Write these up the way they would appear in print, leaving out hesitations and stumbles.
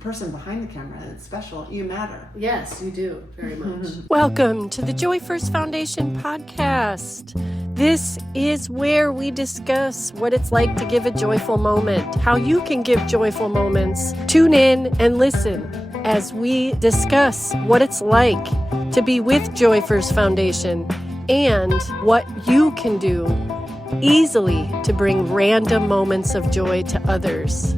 person behind the camera. It's special. You matter. Yes, you do very much. Welcome to the Joy First Foundation podcast. This is where we discuss what it's like to give a joyful moment, how you can give joyful moments. Tune in and listen as we discuss what it's like to be with Joy First Foundation and what you can do easily to bring random moments of joy to others.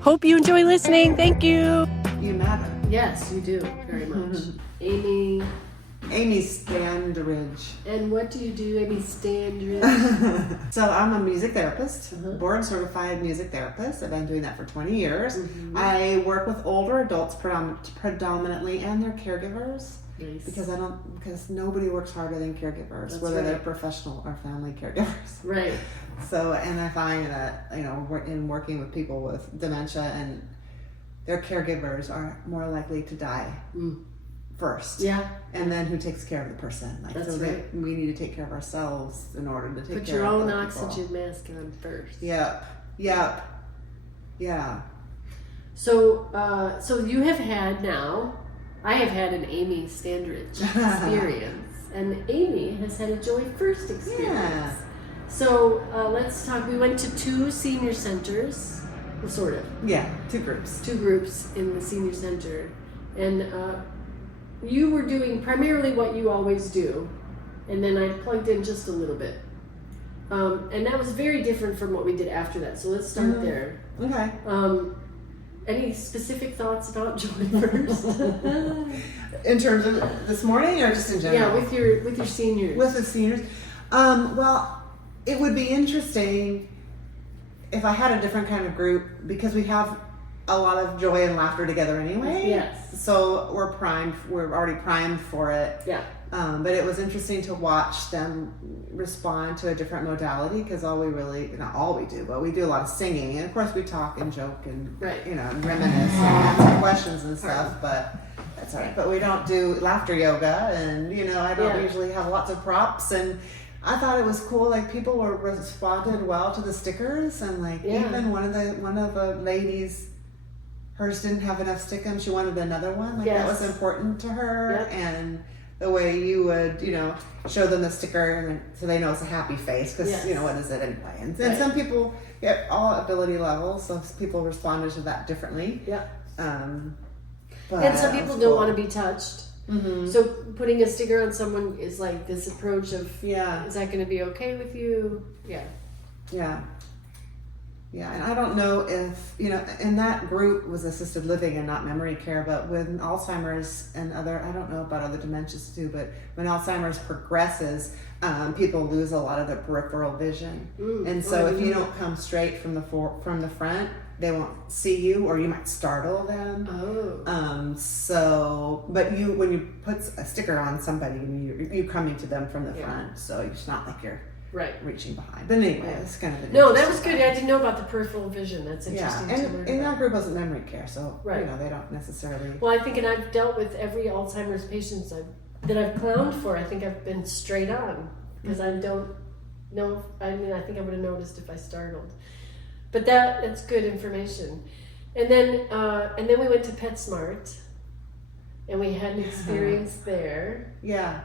Hope you enjoy listening. Thank you. You matter. Yes, you do very much. Amy Standridge. And what do you do, Amy Standridge? So I'm a music therapist, board certified music therapist. I've been doing that for 20 years. I work with older adults predominantly and their caregivers. Nice. Because nobody works harder than caregivers, That's whether right. they're professional or family caregivers. Right. So, and I find that, in working with people with dementia and their caregivers are more likely to die first. Yeah. And then who takes care of the person? That's right. We need to take care of ourselves in order to take Put care your of own other people. oxygen mask on first. Yep. Yeah. So you have had now, I have had an Amy Standridge experience, and Amy has had a Joy First experience. Yeah. So let's talk. We went to 2 senior centers, well, sort of. Yeah. 2 groups. 2 groups in the senior center, and you were doing primarily what you always do, and then I plugged in just a little bit, and that was very different from what we did after that. So let's start there. Okay. Any specific thoughts about Joy First? In terms of this morning or just in general? Yeah, with your seniors. With the seniors. Well, it would be interesting if I had a different kind of group because we have a lot of joy and laughter together anyway. Yes. So we're already primed for it. Yeah. But it was interesting to watch them respond to a different modality because not all we do, but we do a lot of singing. And of course we talk and joke and, Right. And reminisce and answer questions and stuff, but that's all right. But we don't do laughter yoga and, I don't usually have lots of props. And I thought it was cool. Like people responded well to the stickers and even one of the ladies, hers didn't have enough stickum. She wanted another one. That was important to her. Yep. And the way you would, show them the sticker and so they know it's a happy face because, what is it anyway? And some people get all ability levels, so people responded to that differently. Yeah. And And some people don't want to be touched. Mm-hmm. So putting a sticker on someone is like this approach of, is that going to be okay with you? Yeah. Yeah. Yeah, and I don't know if, in that group was assisted living and not memory care, but when Alzheimer's and I don't know about other dementias too, but when Alzheimer's progresses, people lose a lot of their peripheral vision. And so if you don't come straight from the front, they won't see you or you might startle them. But when you put a sticker on somebody, you're coming to them from the front, so it's not like you're reaching behind. But anyway, it's kind of that was good. I didn't know about the peripheral vision. That's interesting. Yeah, and that group wasn't memory care, so they don't necessarily. Well, I think, and I've dealt with every Alzheimer's patient that I've clowned for. I think I've been straight on because I don't know. I think I would have noticed if I startled. But that's good information. And then we went to PetSmart, and we had an experience there. Yeah.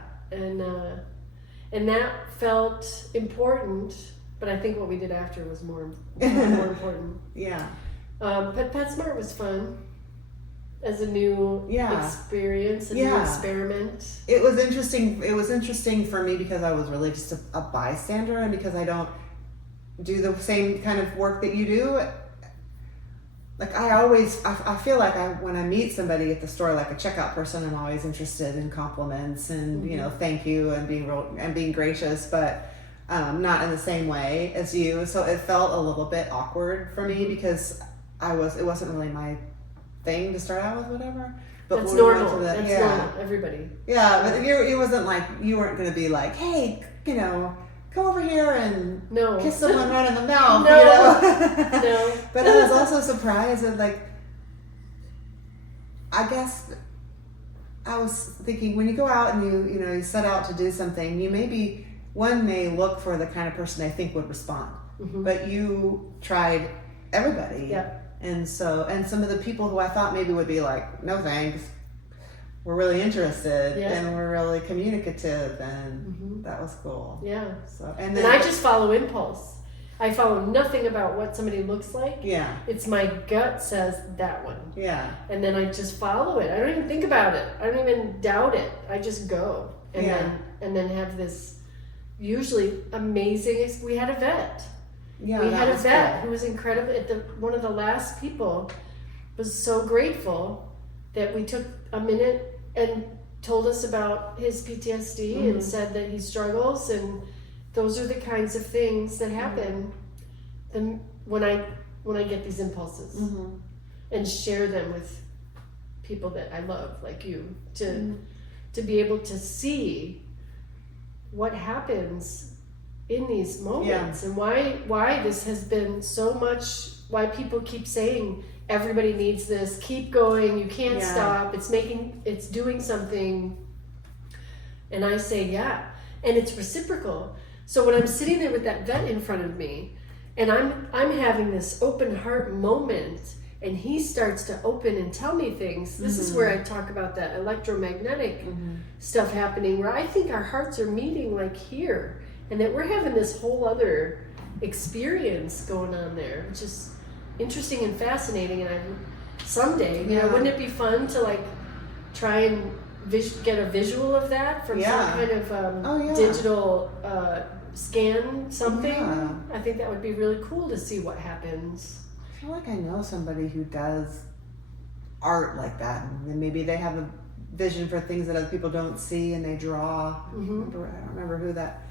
And that felt important, but I think what we did after was more important. Yeah. But PetSmart was fun as a new experience, a new experiment. It was interesting. It was interesting for me because I was really just a bystander, and because I don't do the same kind of work that you do. Like I feel like when I meet somebody at the store, like a checkout person, I'm always interested in compliments and thank you and being gracious, but not in the same way as you. So it felt a little bit awkward for me because it wasn't really my thing to start out with, whatever. But that's normal. That's normal. Everybody. Yeah, but it wasn't like you weren't going to be like, hey, come over here and kiss someone right in the mouth, No. But I was also surprised that, I guess I was thinking when you go out and you set out to do something, one may look for the kind of person I think would respond, but you tried everybody. Yeah. And some of the people who I thought maybe would be like, no thanks, were really interested and were really communicative, and that was cool. Yeah. So and I just follow impulse. I follow nothing about what somebody looks like. Yeah. It's my gut says that one. Yeah. And then I just follow it. I don't even think about it. I don't even doubt it. I just go. And then have this usually amazing. We had a vet. Yeah. We had a vet cool. who was incredible. One of the last people was so grateful that we took a minute and told us about his PTSD and said that he struggles, and those are the kinds of things that happen when I get these impulses and share them with people that I love, like you, to be able to see what happens in these moments and why this has been so much, why people keep saying everybody needs this, keep going, you can't stop, it's doing something. And I say, and it's reciprocal. So when I'm sitting there with that vet in front of me, and I'm having this open heart moment, and he starts to open and tell me things, this is where I talk about that electromagnetic stuff happening, where I think our hearts are meeting like here, and that we're having this whole other experience going on there, which is interesting and fascinating. And someday, wouldn't it be fun to like try and get a visual of that from some kind of digital scan something? Yeah. I think that would be really cool to see what happens. I feel like I know somebody who does art like that, and maybe they have a vision for things that other people don't see, and they draw. I don't remember who that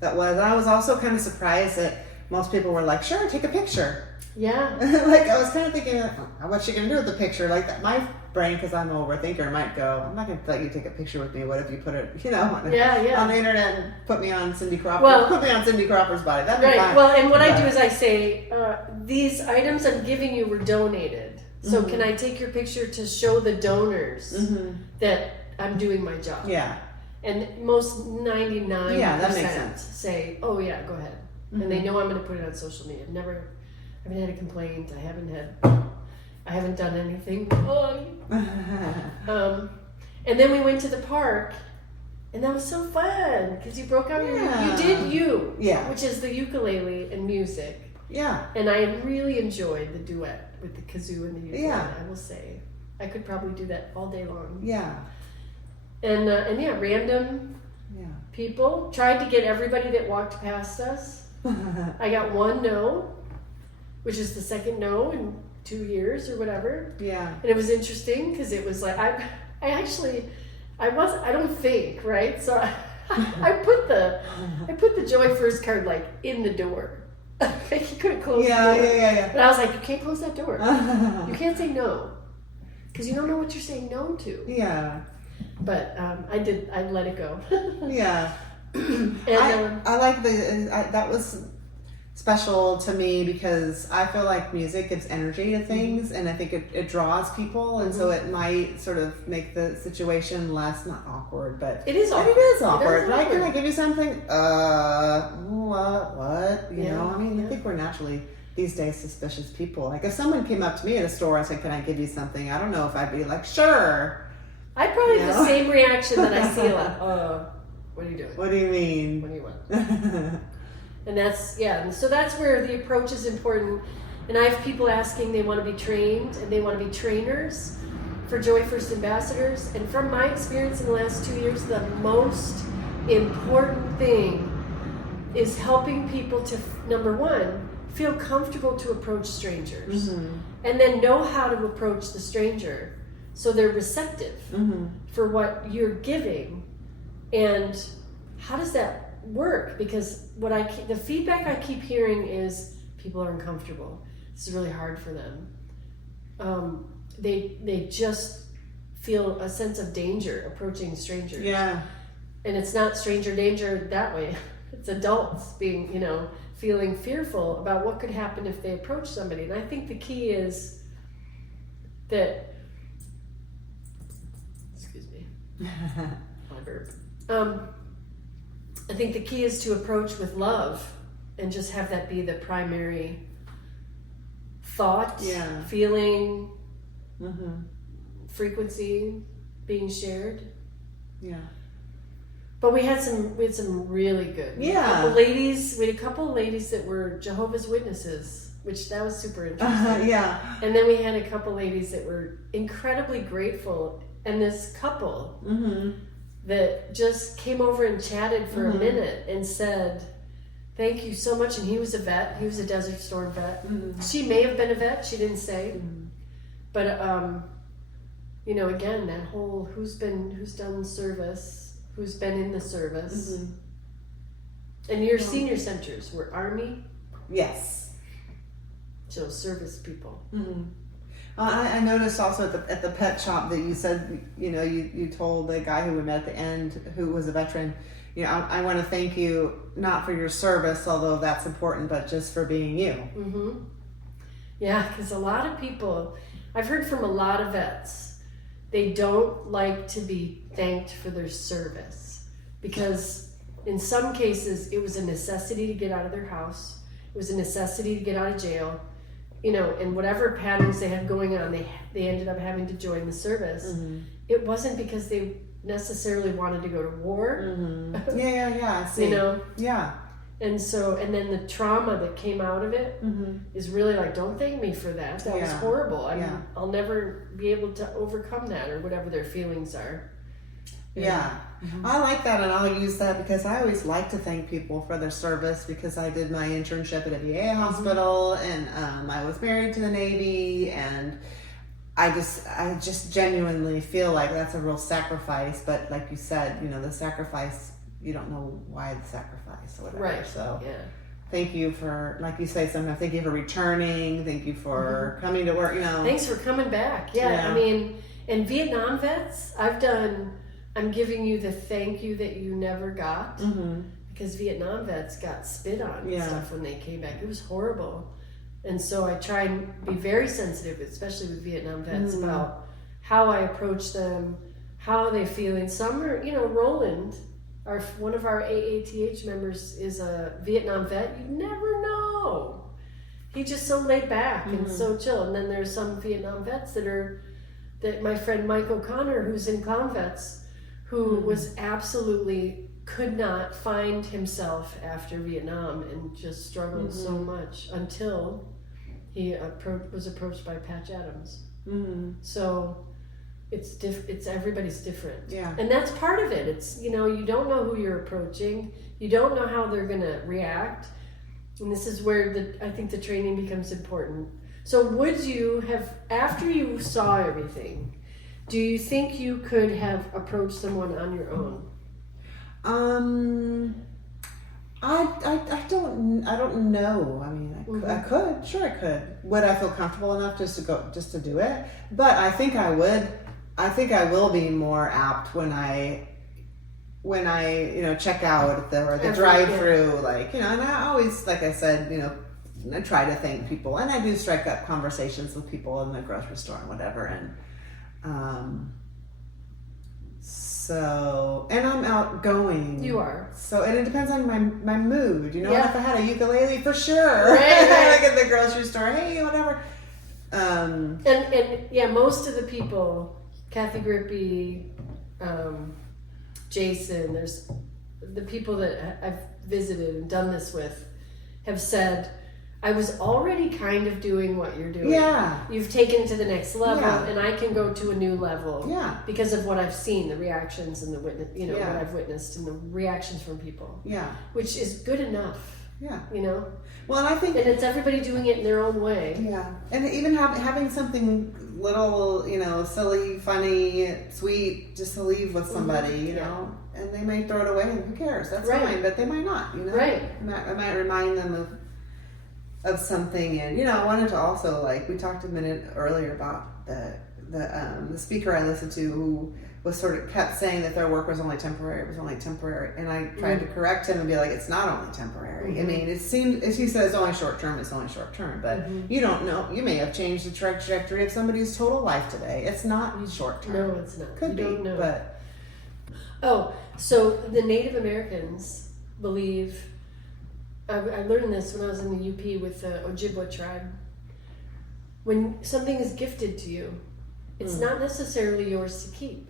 was. And I was also kind of surprised that most people were like, sure, take a picture. Yeah. Like, I was kind of thinking, what's she going to do with the picture? Like, that, my brain, because I'm an overthinker, might go, I'm not going to let you take a picture with me. What if you put it, on the internet and put me on Cindy Crawford? Well, put me on Cindy Crawford's body. That'd be fine. Well, and what I do is I say, these items I'm giving you were donated. So can I take your picture to show the donors that I'm doing my job? Yeah. And most 99% that makes sense. say, oh yeah, go ahead. And they know I'm going to put it on social media. I haven't had a complaint. I haven't done anything wrong. And then we went to the park, and that was so fun because you broke out you did which is the ukulele and music. Yeah. And I really enjoyed the duet with the kazoo and the ukulele. I will say, I could probably do that all day long. Yeah. And random people. Tried to get everybody that walked past us. I got one no, which is the second no in 2 years or whatever. Yeah. And it was interesting because it was like I don't think, right? So I put the Joy First card like in the door. He couldn't close the door. Yeah. But I was like, you can't close that door. You can't say no because you don't know what you're saying no to. Yeah. But I let it go. Yeah. And I like that was special to me because I feel like music gives energy to things, and I think it draws people, and so it might sort of make the situation less, not awkward, but it is awkward. It is awkward. Right? Can I give you something? What? You know, I mean, I think we're naturally these days suspicious people. Like if someone came up to me at a store and said, "Can I give you something?" I don't know if I'd be like, "Sure." I probably have the same reaction that I see a lot. What are you doing? What do you mean? What do you want? And that's, so that's where the approach is important. And I have people asking, they want to be trained and they want to be trainers for Joy First ambassadors. And from my experience in the last 2 years, the most important thing is helping people to, number one, feel comfortable to approach strangers. And then know how to approach the stranger so they're receptive for what you're giving. And how does that work? Because the feedback I keep hearing is people are uncomfortable. This is really hard for them. They just feel a sense of danger approaching strangers. Yeah. And it's not stranger danger that way. It's adults being, feeling fearful about what could happen if they approach somebody. And I think the key is that, excuse me, my burp. I think the key is to approach with love and just have that be the primary thought, feeling, frequency being shared. Yeah. But we had some really good. We had a couple ladies that were Jehovah's Witnesses, which that was super interesting. And then we had a couple ladies that were incredibly grateful, and this couple that just came over and chatted for a minute and said, "Thank you so much." And he was a vet. He was a Desert Storm vet. She may have been a vet. She didn't say. But you know, again, that whole who's done service, who's been in the service. And your senior centers were Army. Yes. So service people. I noticed also at the pet shop that you said, you know, you told the guy who we met at the end, who was a veteran, you know, I want to thank you not for your service, although that's important, but just for being you. Yeah, because a lot of people, I've heard from a lot of vets, they don't like to be thanked for their service because in some cases it was a necessity to get out of their house. It was a necessity to get out of jail. You know, and whatever patterns they had going on, they ended up having to join the service. It wasn't because they necessarily wanted to go to war. See. You know? Yeah. And so, and then the trauma that came out of it is really like, don't thank me for that. That was horrible. I'll never be able to overcome that, or whatever their feelings are. I like that, and I'll use that because I always like to thank people for their service, because I did my internship at a VA hospital, and I was married to the Navy, and I just genuinely feel like that's a real sacrifice. But like you said, you know, the sacrifice, you don't know why the sacrifice or whatever. Right. So thank you for, like you say sometimes, thank you for returning, thank you for coming to work, you know. Thanks for coming back. I mean, and Vietnam vets, I'm giving you the thank you that you never got, because Vietnam vets got spit on and stuff when they came back. It was horrible. And so I try and be very sensitive, especially with Vietnam vets, about how I approach them, how they feel. And some are, you know, Roland, one of our AATH members is a Vietnam vet. You never know. He's just so laid back and so chill. And then there's some Vietnam vets that my friend Mike O'Connor, who's in Clown Vets, who was absolutely could not find himself after Vietnam and just struggled so much until he was approached by Patch Adams. So it's everybody's different. And that's part of it. It's, you know, you don't know who you're approaching. You don't know how they're going to react. And this is where I think the training becomes important. So would you have, after you saw everything, do you think you could have approached someone on your own? I don't know. I mean, I could. Sure, I could. Would I feel comfortable enough just to do it? But I think I would. I think I will be more apt when I you know, check out at the drive-through, like, you know. And I always, like I said, you know, I try to thank people, and I do strike up conversations with people in the grocery store and whatever, and so, and I'm outgoing. You are. So, and it depends on my mood, you know. If I had a ukulele, for sure. Right. Like at the grocery store, hey, whatever. And most of the people, Kathy Grippy, Jason, there's the people that I've visited and done this with, have said, I was already kind of doing what you're doing. You've taken it to the next level, and I can go to a new level. Because of what I've seen, the reactions and the witness, you know, what I've witnessed and the reactions from people. Which is good enough. You know. Well, and I think, and it's everybody doing it in their own way. And even having something little, you know, silly, funny, sweet, just to leave with somebody, you know, and they may throw it away, and who cares? That's fine, but they might not, you know. I might remind them of something. And, you know, I wanted to also, like, we talked a minute earlier about the speaker I listened to, who was sort of kept saying that their work was only temporary. It was only temporary. And I tried to correct him and be like, it's not only temporary. I mean, it seemed, as he says, only short term, it's only short term. But you don't know. You may have changed the trajectory of somebody's total life today. It's not short term. No, it's not. Could you be, don't know. But. Oh, so the Native Americans believe, I learned this when I was in the UP with the Ojibwa tribe. when something is gifted to you, it's not necessarily yours to keep.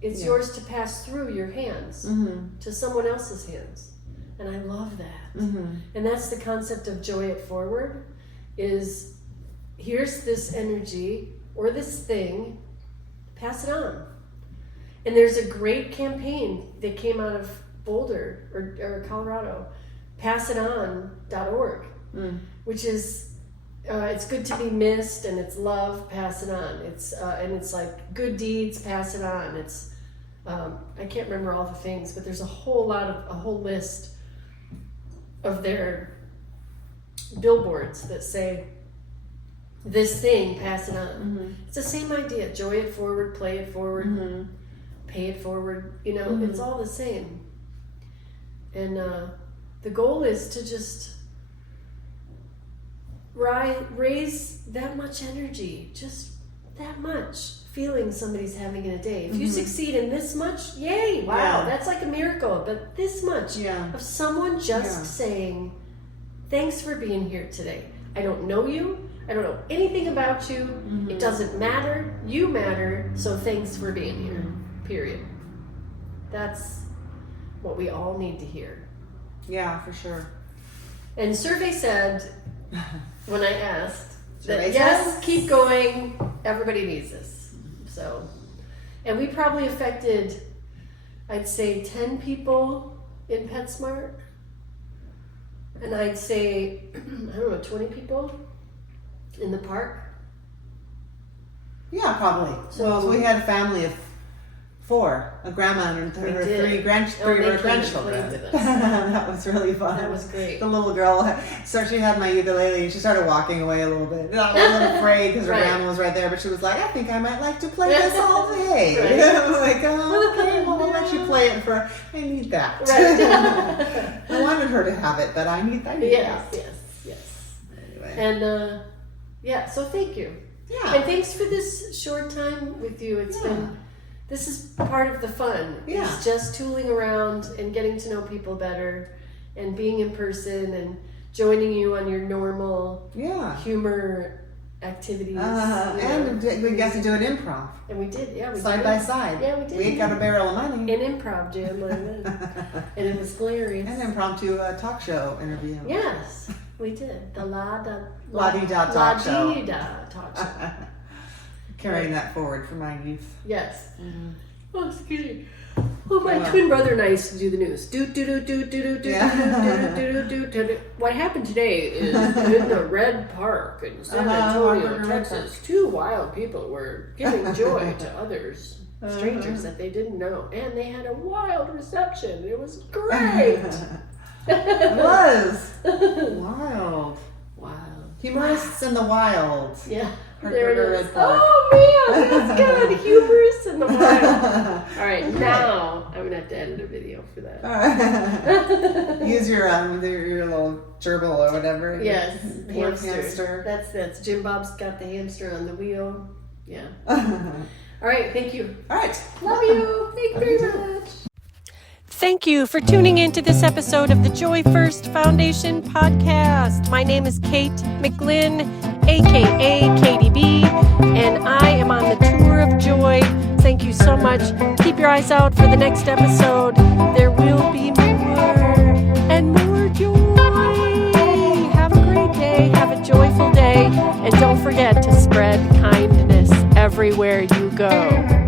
It's yours to pass through your hands to someone else's hands. And I love that. And that's the concept of Joy It Forward, is here's this energy or this thing, pass it on. And there's a great campaign that came out of Boulder or Colorado, passiton.org, which is it's good to be missed, and it's love, pass it on. It's and it's like good deeds, pass it on. It's I can't remember all the things, but there's a whole list of their billboards that say this thing, pass it on. It's the same idea. Joy it forward, play it forward, pay it forward. You know, it's all the same. And the goal is to just raise that much energy, just that much feeling somebody's having in a day. If you succeed in this much, yay, wow, that's like a miracle. But this much of someone just saying, thanks for being here today. I don't know you. I don't know anything about you. It doesn't matter. You matter. So thanks for being here. Period. That's what we all need to hear. Yeah, for sure. And survey said, when I asked, Survey that yes, says? keep going. Everybody needs this. So, and we probably affected, I'd say 10 people in PetSmart. And I'd say, I don't know, 20 people in the park. Yeah, probably. So we had a family of 4, a grandma and her 3 grandchildren. With us. That was really fun. That was great. The little girl, so she had my ukulele and she started walking away a little bit. I wasn't afraid because her grandma was right there, but she was like, I think I might like to play this all day. I was like, oh, okay, well, we'll let you play it for, I need that. Right. I wanted her to have it, but I need that. Yes. Anyway. And so thank you. Yeah. And thanks for this short time with you. It's been, this is part of the fun. Yeah. It's just tooling around and getting to know people better and being in person and joining you on your normal humor activities. And we got to do an improv. And we did, we side did. by side. Yeah, we did. We got a barrel of money. An improv jam like that. And it was hilarious. An impromptu talk show interview. Yes, we did. The La-di-da talk show. La-di-da talk show. Carrying that forward for my youth. Yes. Oh, excuse me. Well, my twin brother and I used to do the news. What happened today is in the Red Park in San Antonio, Texas, 2 wild people were giving joy to others, strangers that they didn't know, and they had a wild reception. It was great. It was wild. Wow. Humorists in the wild. Yeah. Heard There the it is. Red Park. Oh man, that's good. Humorous in the wild. All right, now I'm gonna have to edit a video for that. Use your little gerbil or whatever. Yes, Your hamster. That's Jim Bob's got the hamster on the wheel. Yeah. All right, thank you. All right. Love you. Thank you very much. Thank you for tuning in to this episode of the Joy First Foundation podcast. My name is Kate McGlynn, aka KDB, and I am on the tour of joy. Thank you so much. Keep your eyes out for the next episode. There will be more and more joy. Have a great day. Have a joyful day. And don't forget to spread kindness everywhere you go.